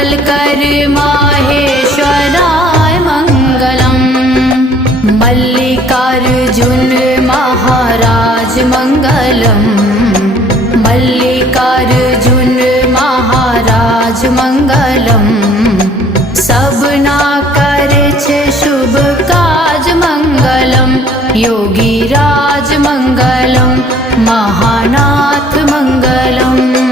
मंगलकर माहेश्वराय मंगलम्। मल्लिकार्जुन महाराज मंगलम्। मल्लिकार्जुन महाराज मंगलम्। सबना करे छे शुभ काज मंगलम्। योगी राज मंगलम्। महानाथ मंगलम्।